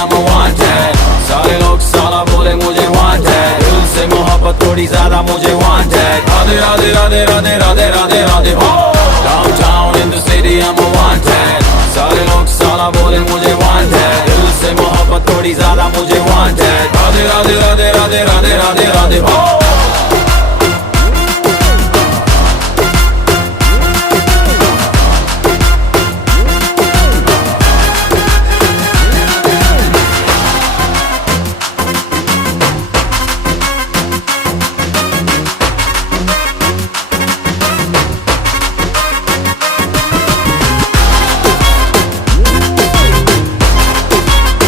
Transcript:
I'm a wanted. सारे लोग साला बोले मुझे wanted. दिल से मोहब्बत थोड़ी ज्यादा मुझे wanted. राधे राधे राधे राधे राधे राधे राधे हो. Downtown in the city I'm a wanted. सारे लोग साला बोले मुझे wanted.